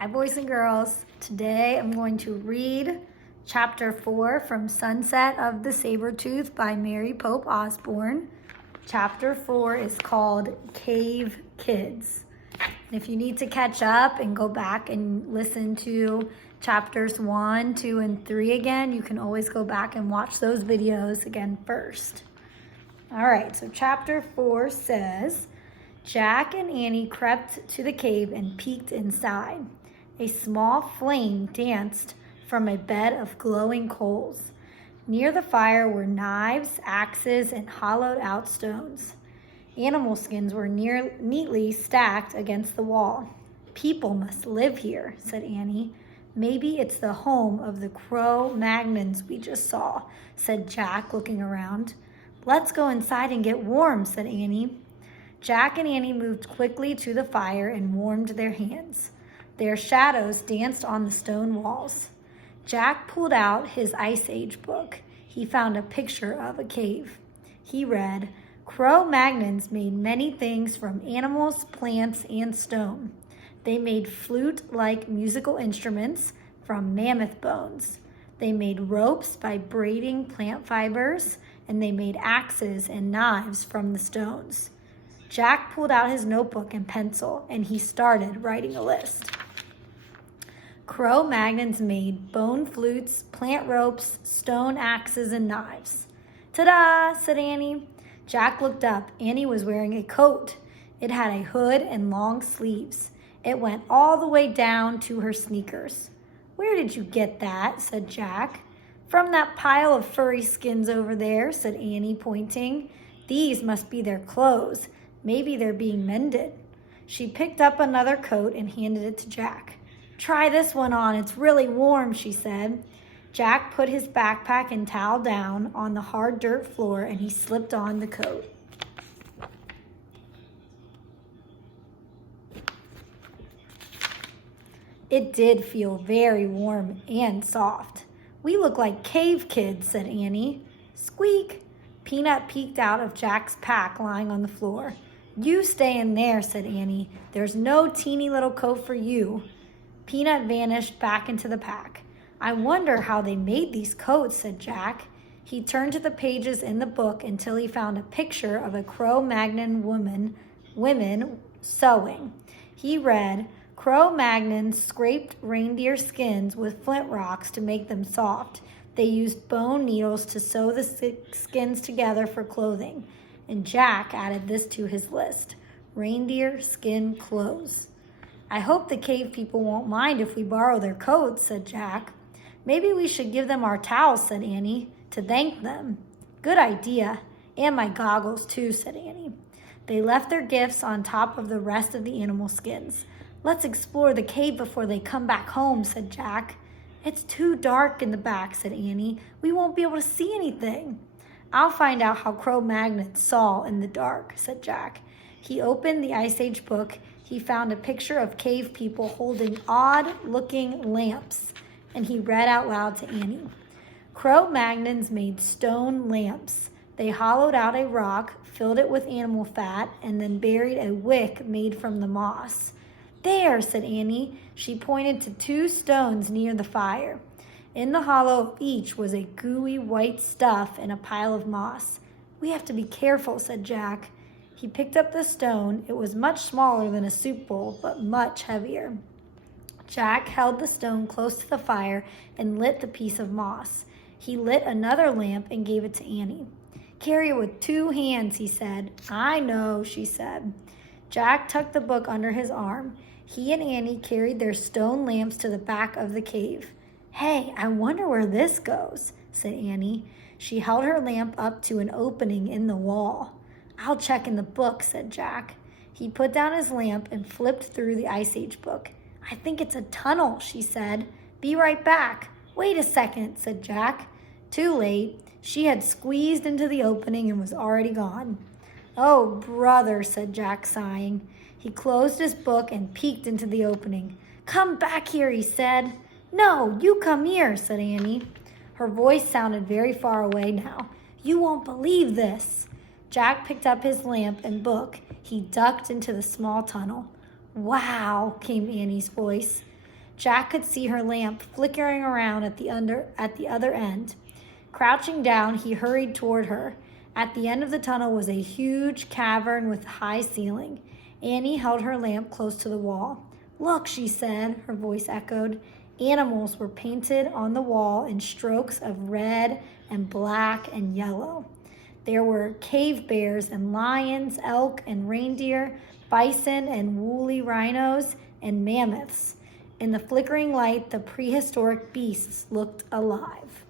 Hi, boys and girls. Today I'm going to read Chapter 4 from Sunset of the Sabertooth by Mary Pope Osborne. Chapter 4 is called Cave Kids. And if you need to catch up and go back and listen to chapters 1, 2, and 3 again, you can always go back and watch those videos again first. All right, so Chapter 4 says, Jack and Annie crept to the cave and peeked inside. A small flame danced from a bed of glowing coals. Near the fire were knives, axes, and hollowed-out stones. Animal skins were neatly stacked against the wall. People must live here, said Annie. Maybe it's the home of the Cro-Magnons we just saw, said Jack, looking around. Let's go inside and get warm, said Annie. Jack and Annie moved quickly to the fire and warmed their hands. Their shadows danced on the stone walls. Jack pulled out his Ice Age book. He found a picture of a cave. He read, Cro-Magnons made many things from animals, plants, and stone. They made flute-like musical instruments from mammoth bones. They made ropes by braiding plant fibers, and they made axes and knives from the stones. Jack pulled out his notebook and pencil, and he started writing a list. Cro-Magnons made bone flutes, plant ropes, stone axes, and knives. Ta-da, said Annie. Jack looked up. Annie was wearing a coat. It had a hood and long sleeves. It went all the way down to her sneakers. Where did you get that, said Jack. From that pile of furry skins over there, said Annie, pointing. These must be their clothes. Maybe they're being mended. She picked up another coat and handed it to Jack. Try this one on. It's really warm, she said. Jack put his backpack and towel down on the hard dirt floor and he slipped on the coat. It did feel very warm and soft. We look like cave kids, said Annie. Squeak! Peanut peeked out of Jack's pack lying on the floor. You stay in there, said Annie. There's no teeny little coat for you. Peanut vanished back into the pack. I wonder how they made these coats, said Jack. He turned to the pages in the book until he found a picture of a Cro-Magnon women sewing. He read, Cro-Magnons scraped reindeer skins with flint rocks to make them soft. They used bone needles to sew the skins together for clothing. And Jack added this to his list, reindeer skin clothes. I hope the cave people won't mind if we borrow their coats, said Jack. Maybe we should give them our towels, said Annie, to thank them. Good idea. And my goggles, too, said Annie. They left their gifts on top of the rest of the animal skins. Let's explore the cave before they come back home, said Jack. It's too dark in the back, said Annie. We won't be able to see anything. I'll find out how Cro-Magnons saw in the dark, said Jack. He opened the Ice Age book. He found a picture of cave people holding odd-looking lamps, and he read out loud to Annie. Cro-Magnons made stone lamps. They hollowed out a rock, filled it with animal fat, and then buried a wick made from the moss. There, said Annie. She pointed to 2 stones near the fire. In the hollow of each was a gooey white stuff in a pile of moss. We have to be careful, said Jack. He picked up the stone. It was much smaller than a soup bowl, but much heavier. Jack held the stone close to the fire and lit the piece of moss. He lit another lamp and gave it to Annie. Carry it with 2 hands, he said. I know, she said. Jack tucked the book under his arm. He and Annie carried their stone lamps to the back of the cave. Hey, I wonder where this goes, said Annie. She held her lamp up to an opening in the wall. I'll check in the book, said Jack. He put down his lamp and flipped through the Ice Age book. I think it's a tunnel, she said. Be right back. Wait a second, said Jack. Too late. She had squeezed into the opening and was already gone. Oh, brother, said Jack, sighing. He closed his book and peeked into the opening. Come back here, he said. No, you come here, said Annie. Her voice sounded very far away now. You won't believe this. Jack picked up his lamp and book. He ducked into the small tunnel. Wow, came Annie's voice. Jack could see her lamp flickering around at the other end. Crouching down, he hurried toward her. At the end of the tunnel was a huge cavern with a high ceiling. Annie held her lamp close to the wall. "Look," she said, her voice echoed. Animals were painted on the wall in strokes of red and black and yellow. There were cave bears and lions, elk and reindeer, bison and woolly rhinos, and mammoths. In the flickering light, the prehistoric beasts looked alive.